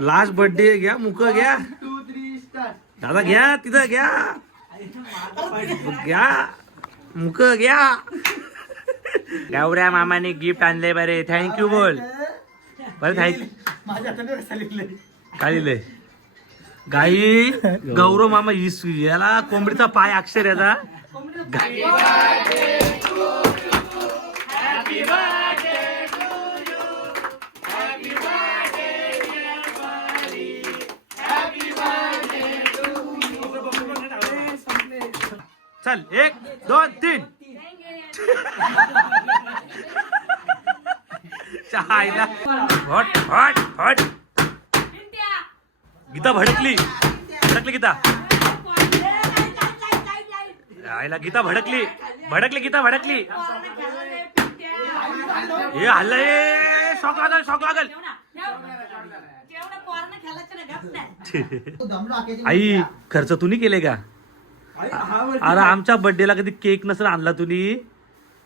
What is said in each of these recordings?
Last birthday घ्या मुक घ्या दादा घ्या तिथं घ्या घ्या मुक घ्या. गौऱ्या मामाने गिफ्ट आणले बरे थँक्यू बोल बरं थँक्यू. काय लिहिलंय गाई गौरव मामा याला कोंबडीचा पाय अक्षर याचा. चल 1 2 3 चायला हॉट हॉट हॉट. गीता भडकली गीता आईला गीता भडकली गीता भडकली. हे हल्ला हे शॉक लागल आई खर्च तुम्ही केले का? अरे आमच्या बर्थडेला कधी केक नसेल आणला तुम्ही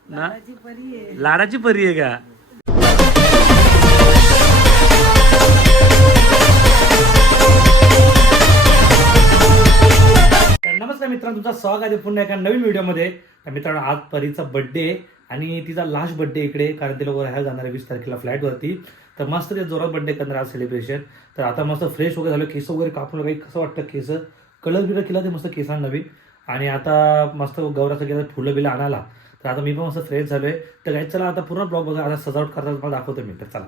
ना. लाडाची परी आहे का? नमस्कार मित्रांनो, तुमचं स्वागत आहे पुन्हा एका नवीन व्हिडिओमध्ये. तर मित्रांनो आज परीचा बर्थडे आणि तिचा लास्ट बर्थडे इकडे, कारण तिला राहायला जाणार आहे 20 तारखेला फ्लाईटवरती. तर मस्त ते जोरात बर्थडे करणार आज सेलिब्रेशन. तर आता मस्त फ्रेश वगैरे झालं, केस वगैरे कापून काही कसं वाटतं केस कलर बिलर केला ते मस्त केसांना नवीन. आणि आता मस्त गौराचं गेलं फुलं बिलं आणायला. तर आता मी पण मस्त फ्रेश झालोय. तर गाईज चला आता पूर्ण ब्लॉग बघा, आता सजावट करता मला दाखवतो मी. तर चला.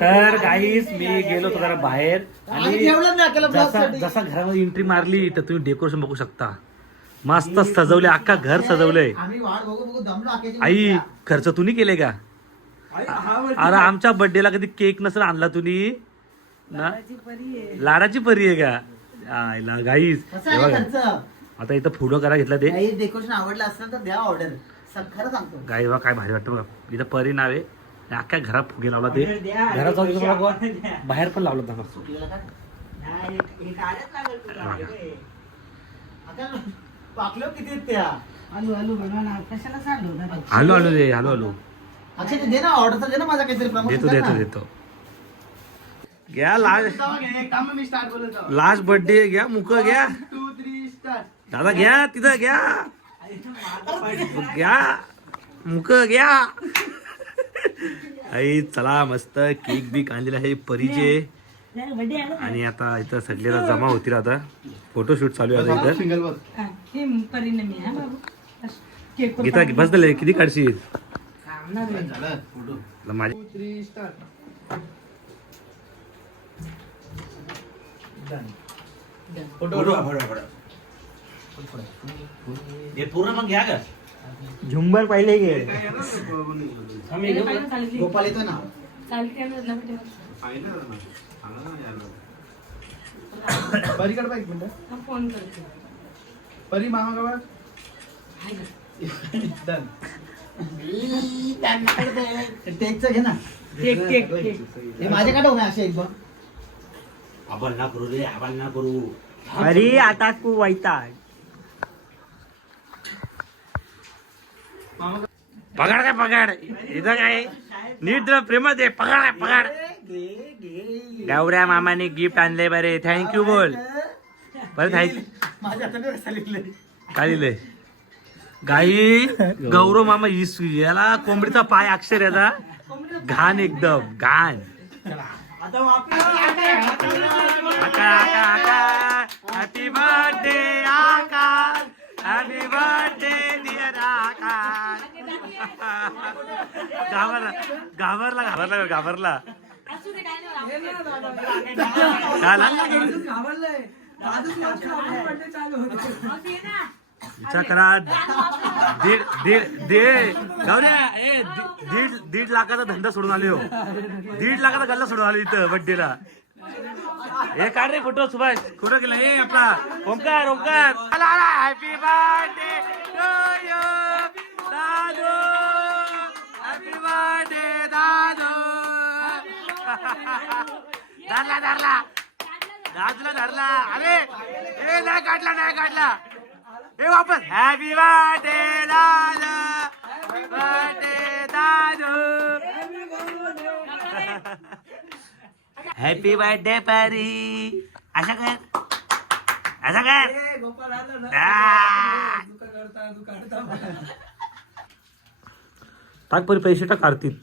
तर गाईज मी गेलो होतो जरा बाहेर आणि जसा घरामध्ये एंट्री मारली तर तुम्ही डेकोरेशन बघू शकता. मस्त सजवले, अख्खा घर सजवलंय. आई खर्च तुम्ही केले का? अरे आमच्या बर्थडेला कधी केक नसेल आणला तुम्ही ना. लाडाची परी आहे का? आईला गाईज आता इथं फुलं करा घेतला ते डेकोरेशन आवडलं असेल तर द्या ऑर्डर. खरं सांगतो गाई बा काय भारी वाटतं बघा. इथं परी नाव आहे, अख्ख्या घरात फुगे लावला ते. घरात जाऊन बाहेर पण लावलं होता. हॅलो हॅलो दे हॅलो हॅलो दे ना ऑर्डर दे ना माझा काहीतरी देतो घ्या. लास्ट बर्थडे घ्या मुक घ्या दादा घ्या तिथं घ्या घ्या मुक घ्या. आई चला मस्त केक बीक आणलेला आहे परीचे. आणि आता इथं सगळ्याला जमा होतील. आता फोटोशूट चालू आहे आता इथं. गीता बस झाले किती काढशील पूर्ण मग घ्या का झुंबर पहिले घे. गोपाल येतो ना परीकडे पाहिजे मिनिट फोन करतो. परी मामा गावात टेकचं घे ना. हे माझ्याकडे हो असे एकदम आबाल ना करू रे आबाल ना करू. अरे आता तू वैता पगार काय पगार इथं काय नीट प्रेमात आहे. पगार पगार. गौऱ्या मामाने गिफ्ट आणले बरे थँक्यू बोल बरं थँक्यू. काय लिहिलंय गाई गौरव मामा याला कोंबडीचा पाय अक्षर याचा. घाण एकदम घाण. हॅपी बर्थडे आकाश, हॅपी बर्थडे डिअर आकाश. घाबरला घाबरला घाबरला घाबरला विचार करा. दीड लाखाचा धंदा सोडून आले हो. 1.5 लाखाचा गल्ला सोडून आले इथं बर्थडेला. हे काढ रे फोटो सुभाष. कुठं गेला हे आपला Omkar Omkar. Happy birthday to you दादू, हॅपी बर्थडे दादू. धरला धरला दादूला धरला. अरे हे नाही काढला नाही काढला. हे वापस हॅपी बर्थडे दादू, बर्थडे दादू. हॅपी बर्थडे परी. अशा कर अशा कर. टाक परी पैसे टाक आरतीत.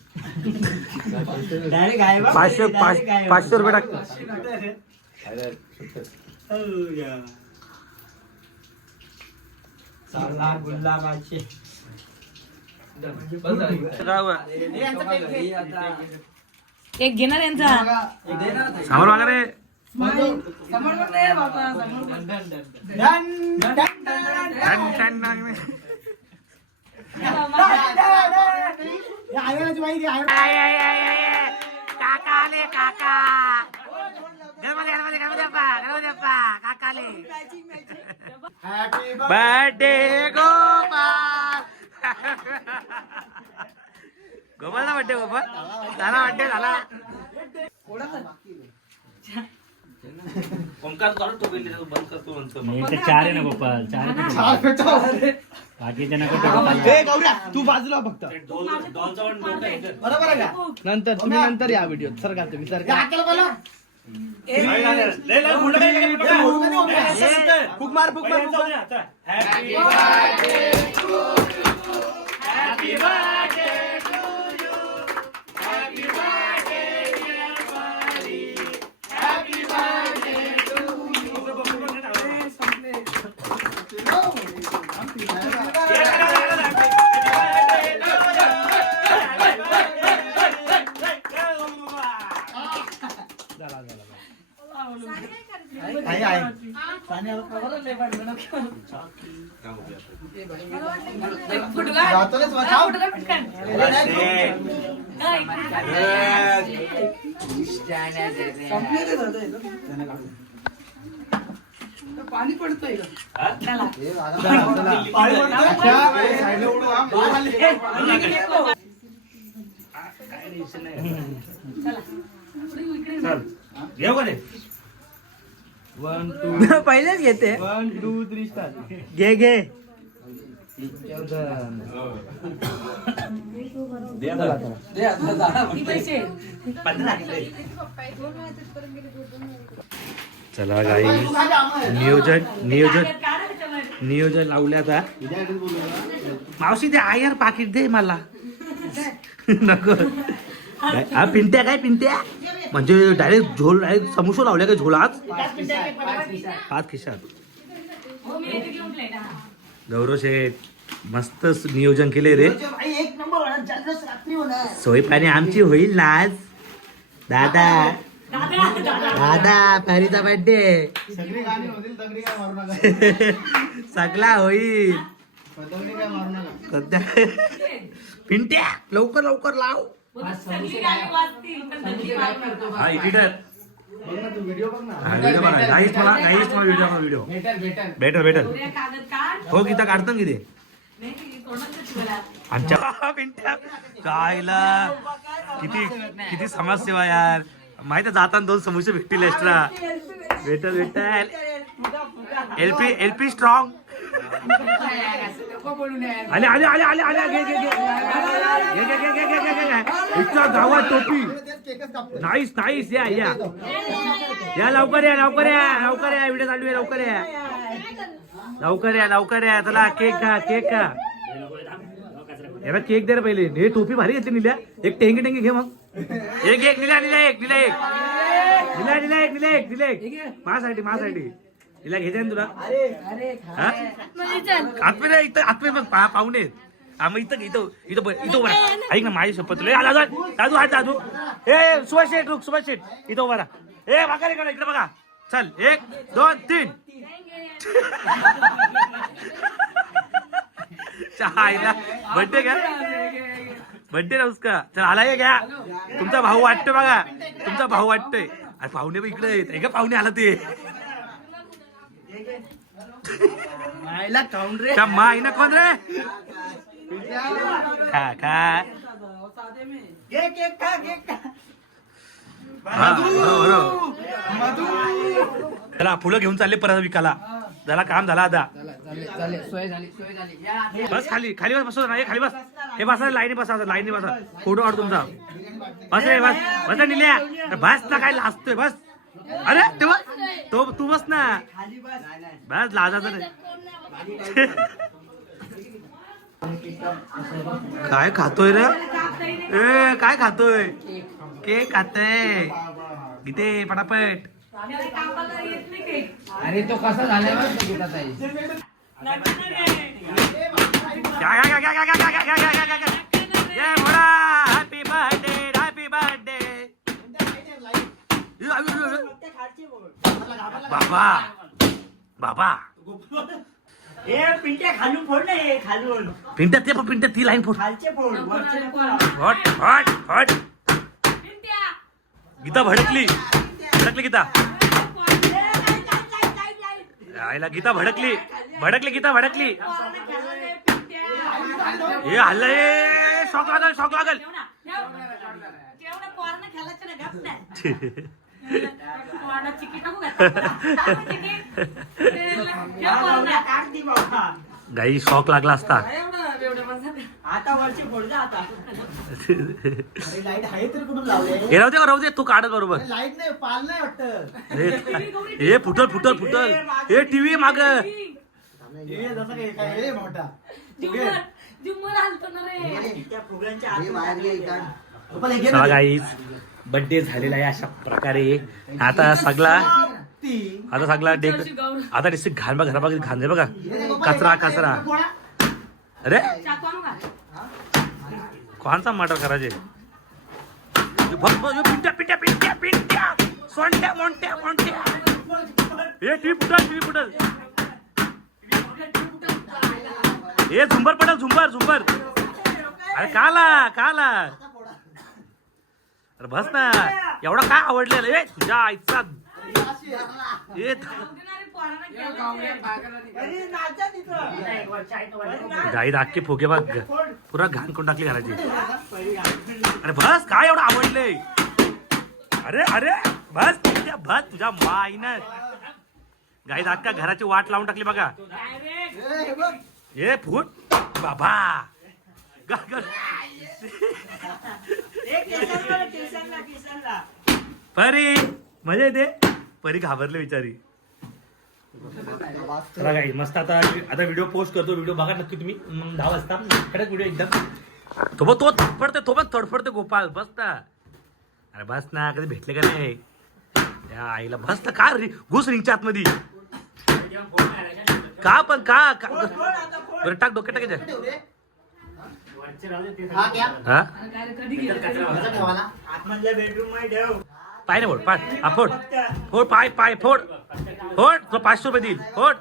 500 रुपये टाक. एक घेणार यांचा समोर मागा रे. काका आले काका. गणपती गणपती गणपती बाप्पा गणपती बाप्पा काका आले. बर्थडे गोपाल. गोपालचा बर्थडे गोपाल झाला. बर्थडे झाला. ओंकार काढून तो बिल्ली बंद करतो म्हणतो. 4 आहे ना गोपाल. 4 बाकीच्या नको. तू बाजूला फक्त बरोबर आहे का. नंतर तुम्ही नंतर या व्हिडिओ सर का तुम्ही सर फुक मार फुक मार. Happy birthday to you. Happy birthday to you. Happy birthday dear Pari. Happy birthday to पाणी पडतोय पहिलेच घेते 1 2 3 स्टार्ट. घे घे. चला गाई नियोजन नियोजन नियोजन लावले आता. मावशी दे आयर पाकिट दे मला. नको. हा पिंट्या काय पिंट्या म्हणजे डायरेक्ट झोल डायरेक्ट समोसा लावल्या काय झोलात 5 खिशात. गौरव शेठ मस्त नियोजन केले रे. सोय पाणी आमची होईल ना आज. दादा दादा परीचा बर्थडे सगळी गाणी होतील दगडी काय मारू नका. सगळा होईल. दगडी काय मारू नका. सध्या पिंट्या लवकर लवकर लाव. हा एडिटर बघ ना तू व्हिडिओ बघ ना. व्हिडिओ बघा गाईस मला व्हिडिओ भेटल हो गीता काढतो किती आमच्या पिंट्या कायला किती किती समाजसेवा यार. माहिती जाताना 2 समोसे भेटतील एक्स्ट्रा. भेटल एलपी स्ट्रॉंग. आले आले आले आले आले घे घे घे. इतका गावात टोपी. Nice nice. या या या लवकर या लवकर या लवकर या. व्हिडिओ चालू आहे. लवकर या लवकर या लवकर या. चला केक खा केक खा. याला केक दे रे पहिले. हे टोपी भारी घेतली निल्या. एक टेंगे टेंगे घे मग. एक एक निल्या निल्या एक निल्या एक निल्या निल्या एक निल्या एक निल्या एक माझ्यासाठी हिला घ्यायचं ना तुला. आत्मे इथं आत्मे मग पाहुणे मग इथं इथं इथं इथं उभा राहा. ऐक ना माझी शपथ तुला. दादू हा दादू. ए सुभाष शेठ रुक सुभाष शेठ इथं उभा राहा. ए बघा रे इकडे बघा. चल 1 2 3. चायला बर्थडे का बर्थडे ना उसका. चल आला ये घ्या. तुमचा भाऊ वाटतोय बघा. तुमचा भाऊ वाटतोय. अरे पाहुणे बी इकडे आहेत. का पाहुणे आला ते माई ना कोण रे. खा खा. चला फुलं घेऊन चालले परत विकाला. झाला काम झाला आता. बस खाली खाली बस बसो ना. खाली बस. हे बसा लाईनी बसा फोटो काढ तुमचा बस रे बस बस निल्या बस ना काय लाजतोय बस अरे ते बस तो तू बस ना बस लाजायचं नाही काय खातोय रे ए काय खातोय केक खातोय इथे पटापट अरे तो कसा झालाय हॅपी बर्थडे बाबा बाबा पिंट्या खालून फोड नाही खालून पिंट्या ती लाईन फोड खालचे फोड हट हट हट गीता भडकली गीता आईला गीता भडकली गीता भडकली हे हल्ला ए शॉक लागल गाई शॉक लागला असता आता वरचे फोड जा आता लाईट आहे तरी कुठून लावले हे राहू दे तू काढत बरोबर लाईट नाही पाल नाही वाटत हे फुटल हे टीव्ही माग मोठा चला गाईज बर्थडे झालेला आहे अशा प्रकारे आता सगळा आता डिस्ट्रिक्ट घाण बघा घाण बघा कचरा अरे कोणचा मर्डर करायचे पिंट्या सोंट्या मोंट्या हे टीव्ही फुटल हे झुंबर पडल झुंबर अरे काला अरे बस ना एवढा काय आवडलेलं ए तुझ्या आईचा गाई अख्खे फोके बघ पुरा घाण करून टाकली घराची अरे बस काय एवढं आवडले अरे बस तुझ्या माईनं गाई अख्खा घराची वाट लावून टाकली बघा ए फूट बाबा परी मजा येते परी घाबरले बिचारी चला काही मस्त आता व्हिडिओ पोस्ट करतो व्हिडिओ बघा नक्की तुम्ही 10 वाजता कडक व्हिडिओ एकदम तो तडफडते गोपाल बस ना अरे बस ना कधी भेटले का नाही त्या आईला बस ना का घुस रिंगच्या आतमध्ये का पण का बरं टाक डोक्यात टाकायचं बेडरूम पाय नाही फोड पाय फोड 500 रुपये देईल फोड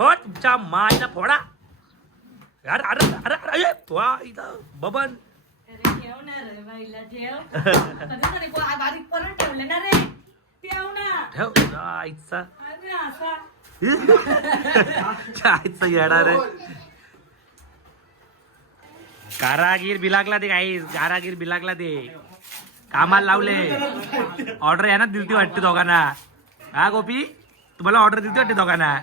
तुमच्या मायला फोडा अरे बबन आईचा येणार रे कारागीर बिलागला ते कारागीर बिलागला ते कामाला लावले ऑर्डर यांना दिलती वाटते दोघांना हा गोपी तुम्हाला ऑर्डर दिलती वाटते दोघांना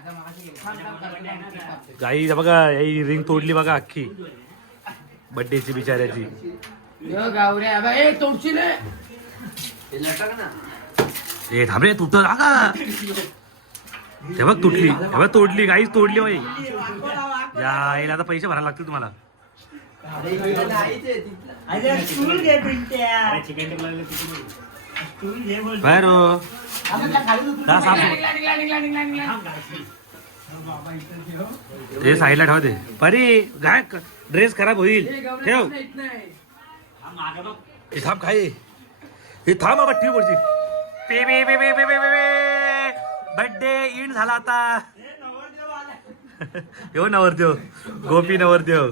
गाई बघा ही रिंग तोडली बघा अख्खी बर्थडेची बिचाऱ्याची ए थांब रे तुटत हे बघ तुटली हे बघ तोडली गाईच तोडली बाई यायला आता पैसे भरायला लागतील तुम्हाला बाहेर ते साईडला ठेव दे परी गाय ड्रेस खराब होईल ठेव हे थांब काय हे थांब बाबा ठेव वरती बर्थडे इंड झाला आता हो नवरदेव गोपी नवरदेव